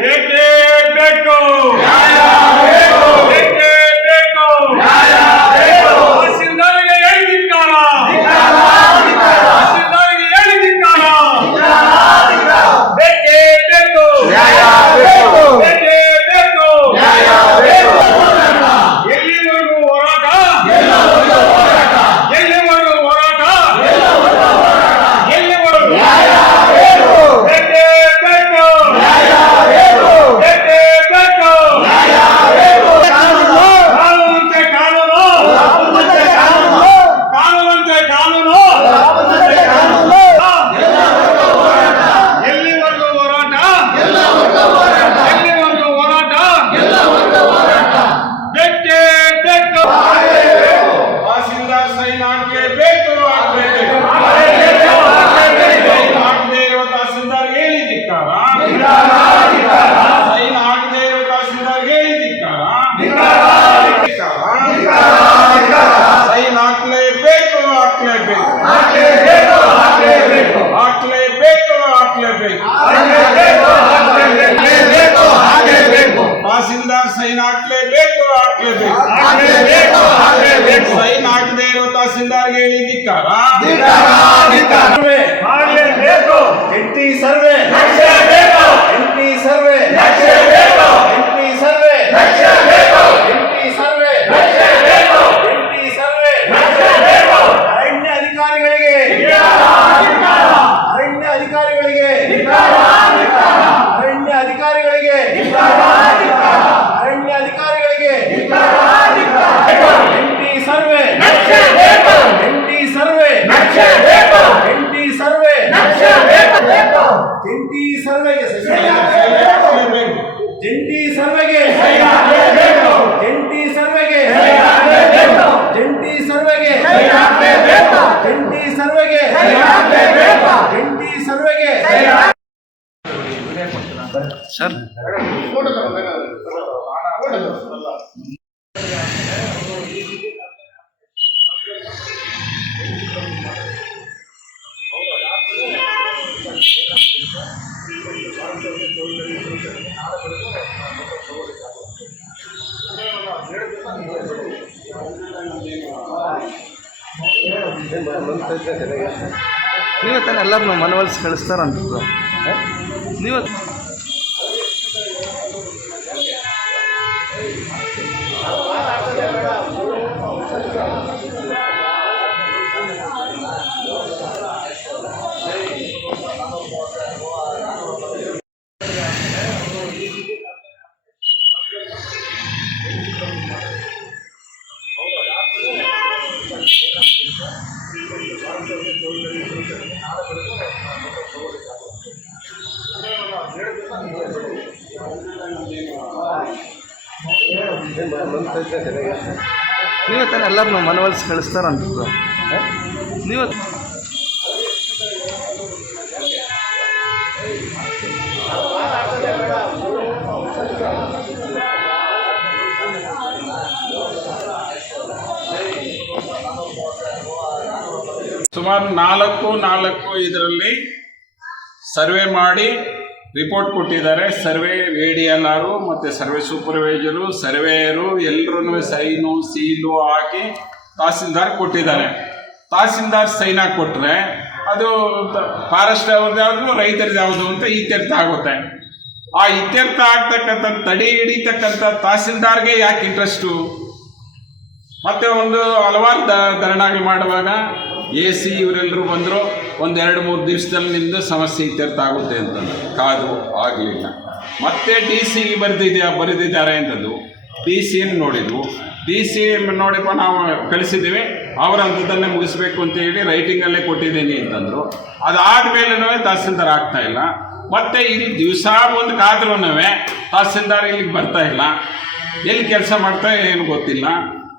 ಬೇಕೇ ಬೇಕು ತಹಸೀಲ್ದಾರ್ಗೆ ಹೇಳಿದಿಕ್ಕಾರ ತಹಸೀಲ್ದಾರ್ಗೆ ಹೇಳಿದಿಕ್ಕಾರ ಬೇಕೇ ಬೇಕು ಬೇಕೇ ಬೇಕು ಎಲ್ಲಿವರೆಗೂ ಹೋರಾಟ ಎಲ್ಲಿವರೆಗೂ ಹೋರಾಟ ಎಲ್ಲಿವರೆಗೂ ಬೇಕೇ ಬೇಕು ಬೇಕೇ ಬೇಕು ಕಾನೂನಂತೆ ಕಾನೂನು ಕಾನೂನಂತೆ ಕಾನೂನು ಎಲ್ಲಿವರೆಗೂ ಹೋರಾಟ ಎಲ್ಲಿವರೆಗೂ ಹೋರಾಟ ಬೇಕೇ ಬೇಕು ತಹಸೀಲ್ದಾರ್ ಸೈನ್ ಹಾಕಲೇಬೇಕು ಹಾಕದೇ ಇರುವ ತಹಸೀಲ್ದಾರ್ ಹೇಳಿದಿಕ್ಕಾರ ಸೈನ್ ಹಾಕದೇ ಇರುವ ತಹಸೀಲ್ದಾರ್ ಹೇಳಿದಿಕ್ಕಾರ ಸೈನ್ ಹಾಕ್ಲೇಬೇಕು ತಹಸೀಲ್ದಾರ್ ಸೈನ್ ಹಾಕ್ಲೇಬೇಕು ಸೈನ್ ಹಾಕದೇ ಇರುವ ತಹಸೀಲ್ದಾರ್ಗೆ ಹೇಳಿದಿಕ್ಕಾರ ಎಂಟಿ ಸರ್ವೆ ಎಂಟಿ ಸರ್ವೆ ಎಂಟಿ ಸರ್ವೆ ಎಂಟಿ ಸರ್ವೆ ಎಂಟಿ ಸರ್ವೆ ಅರಣ್ಯ ಅಧಿಕಾರಿಗಳಿಗೆ ಅರಣ್ಯ ಅಧಿಕಾರಿಗಳಿಗೆ ಅರಣ್ಯ ಅಧಿಕಾರಿಗಳಿಗೆ ಅರಣ್ಯ ಅಧಿಕಾರಿಗಳಿಗೆ ಎಂಟಿ ಸರ್ವೆ ಎಂಟಿ ಸರ್ವೆ ಎಂಟಿ ಸರ್ವೆ ಜಂಟಿ ಸರ್ವೆಗೆ ಜಂಟಿ ಸರ್ವೆಗೆ ಜಂಟಿ ಸರ್ವೆಗೆ ಜಂಟಿ ಸರ್ವೆಗೆ ಜಂಟಿ ಸರ್ವೆಗೆ ಜಂಟಿ ಸರ್ವೆಗೆ ಸರ್ ನೀವೇ ತಾನೆ ಎಲ್ಲರನ್ನೂ ಮನವೊಲಿಸಿ ಕಳಿಸ್ತಾರಂತದ್ದು ನೀವು ನೀವೇ ತಾನೆ ಎಲ್ಲರನ್ನೂ ಮನವೊಲಿಸಿ ಕಳಿಸ್ತಾರಂತದ್ದು ನೀವು ಸುಮಾರು 4 ಇದರಲ್ಲಿ ಸರ್ವೆ ಮಾಡಿ ರಿಪೋರ್ಟ್ ಕೊಟ್ಟಿದ್ದಾರೆ. ಸರ್ವೆ ADLR ಮತ್ತು ಸರ್ವೆ ಸೂಪರ್ವೈಸರು ಸರ್ವೇಯರು ಎಲ್ಲರೂ ಸೈನು ಸೀಲು ಹಾಕಿ ತಹಸೀಲ್ದಾರ್ ಕೊಟ್ಟಿದ್ದಾರೆ. ತಹಸೀಲ್ದಾರ್ ಸೈನ್ ಹಾಕಿ ಕೊಟ್ಟರೆ ಅದು ಫಾರೆಸ್ಟ್ ಅವ್ರದ್ದು ಯಾವುದು ರೈತರದ್ದು ಯಾವುದು ಅಂತ ಇತ್ಯರ್ಥ ಆಗುತ್ತೆ. ಆ ಇತ್ಯರ್ಥ ಆಗ್ತಕ್ಕಂಥ ತಡೆ ಹಿಡಿತಕ್ಕಂಥ ತಹಸೀಲ್ದಾರ್ಗೆ ಯಾಕೆ ಇಂಟ್ರೆಸ್ಟು? ಮತ್ತು ಹಲವಾರು ಧರಣಾಗಳು ಮಾಡುವಾಗ AC ಇವರೆಲ್ಲರೂ ಬಂದರು, 1-2-3 ದಿವಸದಲ್ಲಿ ನಿಮ್ಮದು ಸಮಸ್ಯೆ ಇತ್ಯರ್ಥ ಆಗುತ್ತೆ ಅಂತಂದು ಕಾದು ಆಗಲಿಲ್ಲ. ಮತ್ತೆ DC ಬರೆದಿದ್ದಾರೆ ಅಂತಂದು DC ನೋಡಿದ್ವು. DC ನೋಡಿಪ್ಪ ನಾವು ಕಳಿಸಿದ್ದೀವಿ, ಅವರ ಹಂತದಲ್ಲೇ ಮುಗಿಸ್ಬೇಕು ಅಂತ ಹೇಳಿ ರೈಟಿಂಗಲ್ಲೇ ಕೊಟ್ಟಿದ್ದೀನಿ ಅಂತಂದರು. ಅದಾದಮೇಲೂ ತಹಸೀಲ್ದಾರ್ ಆಗ್ತಾಯಿಲ್ಲ. ಮತ್ತು ಇಲ್ಲಿ ದಿವಸ ಒಂದು ಕಾದ್ರೂ ತಹಸೀಲ್ದಾರ್ ಇಲ್ಲಿಗೆ ಬರ್ತಾ ಇಲ್ಲ, ಎಲ್ಲಿ ಕೆಲಸ ಮಾಡ್ತಾ ಏನು ಗೊತ್ತಿಲ್ಲ.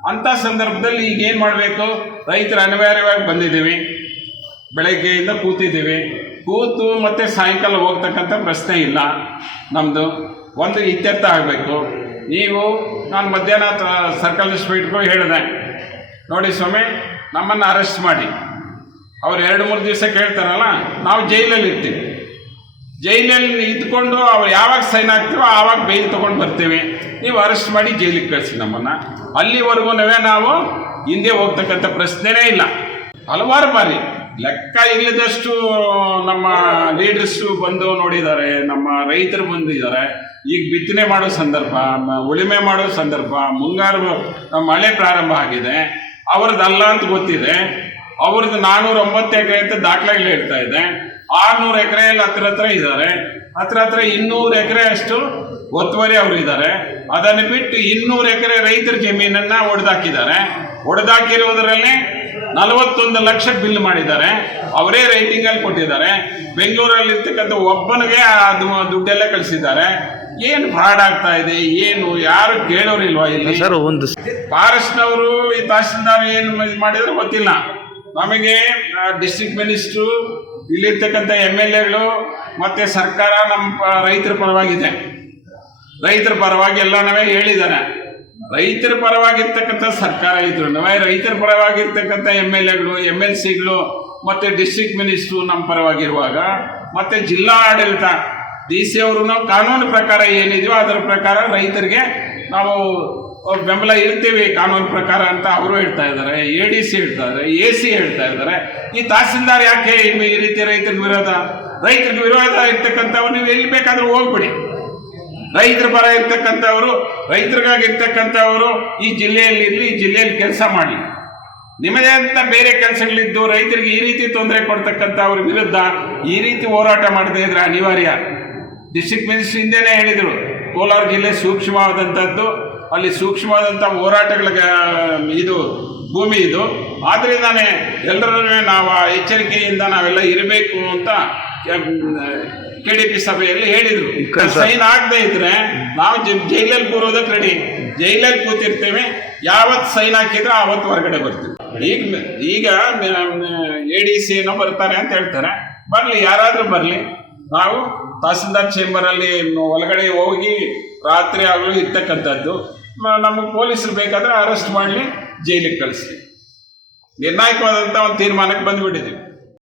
ಅಂಥ ಸಂದರ್ಭದಲ್ಲಿ ಈಗ ಏನು ಮಾಡಬೇಕು? ರೈತರು ಅನಿವಾರ್ಯವಾಗಿ ಬಂದಿದ್ದೀವಿ, ಬೆಳಗ್ಗೆಯಿಂದ ಕೂತು ಮತ್ತು ಸಾಯಂಕಾಲ ಹೋಗ್ತಕ್ಕಂಥ ಪ್ರಶ್ನೆ ಇಲ್ಲ. ನಮ್ಮದು ಒಂದು ಇತ್ಯರ್ಥ ಆಗಬೇಕು. ನಾನು ಮಧ್ಯಾಹ್ನ ಸರ್ಕಲ್ ಇನ್ಸ್ಪೆಕ್ಟ್ರಿಗೂ ಹೇಳಿದೆ, ನೋಡಿ ಸ್ವಾಮಿ, ನಮ್ಮನ್ನು ಅರೆಸ್ಟ್ ಮಾಡಿ, ಅವ್ರು 2-3 ದಿವಸ ಕೇಳ್ತಾರಲ್ಲ, ನಾವು ಜೈಲಲ್ಲಿ ಇರ್ತೀವಿ, ಜೈಲಲ್ಲಿ ಇದ್ಕೊಂಡು ಅವ್ರು ಯಾವಾಗ ಸೈನ್ ಆಗ್ತೀವೋ ಆವಾಗ ಬೇಲ್ ತೊಗೊಂಡು ಬರ್ತೀವಿ, ನೀವು ಅರೆಸ್ಟ್ ಮಾಡಿ ಜೈಲಿಗೆ ಕಳಿಸಿ ನಮ್ಮನ್ನು. ಅಲ್ಲಿವರೆಗೂ ನಾವು ಹಿಂದೆ ಹೋಗ್ತಕ್ಕಂಥ ಪ್ರಶ್ನೆನೇ ಇಲ್ಲ. ಹಲವಾರು ಬಾರಿ ಲೆಕ್ಕ ಇಲ್ಲದಷ್ಟು ನಮ್ಮ ಲೀಡರ್ಸು ಬಂದು ನೋಡಿದ್ದಾರೆ, ನಮ್ಮ ರೈತರು ಬಂದಿದ್ದಾರೆ. ಈಗ ಬಿತ್ತನೆ ಮಾಡೋ ಸಂದರ್ಭ, ಉಳುಮೆ ಮಾಡೋ ಸಂದರ್ಭ, ಮುಂಗಾರು ಮಳೆ ಪ್ರಾರಂಭ ಆಗಿದೆ, ಅವ್ರದ್ದಲ್ಲ ಅಂತ ಗೊತ್ತಿದೆ. ಅವ್ರದ್ದು 409 ಎಕರೆ ಅಂತ ದಾಖಲೆಗಳು ಹೇಳ್ತಾ ಇದೆ. 600 ಎಕರೆಯಲ್ಲಿ ಹತ್ರ ಇದ್ದಾರೆ. ಹತ್ರ 200 ಎಕರೆ ಅಷ್ಟು ಒತ್ತುವರಿ ಅವರು ಇದ್ದಾರೆ. ಅದನ್ನು ಬಿಟ್ಟು 200 ಎಕರೆ ರೈತರ ಜಮೀನನ್ನ ಒಡೆದಾಕಿರೋದ್ರಲ್ಲಿ 41 ಲಕ್ಷ ಬಿಲ್ ಮಾಡಿದ್ದಾರೆ. ಅವರೇ ರೈಟಿಂಗಲ್ಲಿ ಕೊಟ್ಟಿದ್ದಾರೆ. ಬೆಂಗಳೂರಲ್ಲಿ ಇರ್ತಕ್ಕಂಥ ಒಬ್ಬನಿಗೆ ಅದು ದುಡ್ಡೆಲ್ಲ ಕಳಿಸಿದ್ದಾರೆ. ಏನು ಫ್ರಾಡ್ ಆಗ್ತಾ ಇದೆ, ಏನು ಯಾರು ಕೇಳೋರಿಲ್ವಾ ಇಲ್ಲಿ? ಸರ್ ಒಂದು ಫಾರೆಸ್ಟ್ನವರು ಈ ತಹಸೀಲ್ದಾರ್ ಏನು ಮಾಡಿದ್ರೆ ಗೊತ್ತಿಲ್ಲ ನಮಗೆ. ಡಿಸ್ಟ್ರಿಕ್ಟ್ ಮಿನಿಸ್ಟ್ರು, ಇಲ್ಲಿರ್ತಕ್ಕಂಥ MLAಗಳು ಮತ್ತೆ ಸರ್ಕಾರ ನಮ್ಮ ರೈತರ ಪರವಾಗಿದೆ. ರೈತರ ಪರವಾಗಿ ಎಲ್ಲನವೇ ಹೇಳಿದ್ದಾರೆ. ರೈತರ ಪರವಾಗಿರ್ತಕ್ಕಂಥ ಸರ್ಕಾರ ಇದ್ರು ರೈತರ ಪರವಾಗಿರ್ತಕ್ಕಂಥ MLAಗಳು, MLCಗಳು ಮತ್ತೆ ಡಿಸ್ಟ್ರಿಕ್ಟ್ ಮಿನಿಸ್ಟ್ರು ನಮ್ಮ ಪರವಾಗಿರುವಾಗ, ಮತ್ತೆ ಜಿಲ್ಲಾ ಆಡಳಿತ DC ಅವರು ಕಾನೂನು ಪ್ರಕಾರ ಏನಿದೆಯೋ ಅದರ ಪ್ರಕಾರ ರೈತರಿಗೆ ನಾವು ಬೆಂಬಲ ಇರ್ತೀವಿ ಕಾನೂನು ಪ್ರಕಾರ ಅಂತ ಅವರು ಹೇಳ್ತಾ ಇದ್ದಾರೆ. ADC ಹೇಳ್ತಾ ಇದ್ದಾರೆ, AC ಹೇಳ್ತಾ ಇದ್ದಾರೆ. ಈ ತಹಸೀಲ್ದಾರ್ ಯಾಕೆ ಈ ರೀತಿ ರೈತರಿಗೆ ವಿರೋಧ ಇರ್ತಕ್ಕಂಥವ್ರು ನೀವು ಎಲ್ಲಿ ಬೇಕಾದ್ರೂ ಹೋಗ್ಬಿಡಿ. ರೈತರ ಪರ ಇರ್ತಕ್ಕಂಥವ್ರು, ರೈತರಿಗಾಗಿರ್ತಕ್ಕಂಥವ್ರು ಈ ಜಿಲ್ಲೆಯಲ್ಲಿ ಇರಲಿ, ಈ ಜಿಲ್ಲೆಯಲ್ಲಿ ಕೆಲಸ ಮಾಡಲಿ. ನಿಮ್ಮದೇ ಅಂತ ಬೇರೆ ಕೆಲಸಗಳಿದ್ದು ರೈತರಿಗೆ ಈ ರೀತಿ ತೊಂದರೆ ಕೊಡ್ತಕ್ಕಂಥವ್ರ ವಿರುದ್ಧ ಈ ರೀತಿ ಹೋರಾಟ ಮಾಡದೇ ಇದ್ರೆ ಅನಿವಾರ್ಯ. ಡಿಸ್ಟ್ರಿಕ್ಟ್ ಮಿನಿಸ್ಟರ್ ಹಿಂದೆನೇ ಹೇಳಿದರು, ಕೋಲಾರ ಜಿಲ್ಲೆ ಸೂಕ್ಷ್ಮವಾದಂಥದ್ದು, ಅಲ್ಲಿ ಸೂಕ್ಷ್ಮವಾದಂಥ ಹೋರಾಟಗಳ ಇದು ಭೂಮಿ ಇದು. ಆದ್ದರಿಂದಾನೇ ಎಲ್ಲರೂ ನಾವು ಎಚ್ಚರಿಕೆಯಿಂದ ನಾವೆಲ್ಲ ಇರಬೇಕು ಅಂತ KDP ಸಭೆಯಲ್ಲಿ ಹೇಳಿದರು. ಸೈನ್ ಆಗದೆ ಇದ್ರೆ ನಾವು ಜೈಲಲ್ಲಿ ಕೂರೋದಕ್ಕೆ ರೆಡಿ. ಜೈಲಲ್ಲಿ ಕೂತಿರ್ತೇವೆ. ಯಾವತ್ತು ಸೈನ್ ಹಾಕಿದ್ರೆ ಆವತ್ತು ಹೊರಗಡೆ ಬರ್ತೀವಿ. ಈಗ ADC ಏನೋ ಬರ್ತಾರೆ ಅಂತ ಹೇಳ್ತಾರೆ. ಬರಲಿ, ಯಾರಾದರೂ ಬರಲಿ. ನಾವು ತಹಸೀಲ್ದಾರ್ ಚೇಂಬರಲ್ಲಿ ಒಳಗಡೆ ಹೋಗಿ ರಾತ್ರಿ ಆಗಲೂ ಇರ್ತಕ್ಕಂಥದ್ದು. ನಮಗೆ ಪೊಲೀಸರು ಬೇಕಾದರೆ ಅರೆಸ್ಟ್ ಮಾಡಲಿ, ಜೈಲಿಗೆ ಕಳಿಸ್ಲಿ. ನಿರ್ಣಾಯಕವಾದಂಥ ಒಂದು ತೀರ್ಮಾನಕ್ಕೆ ಬಂದುಬಿಟ್ಟಿದ್ದೀವಿ.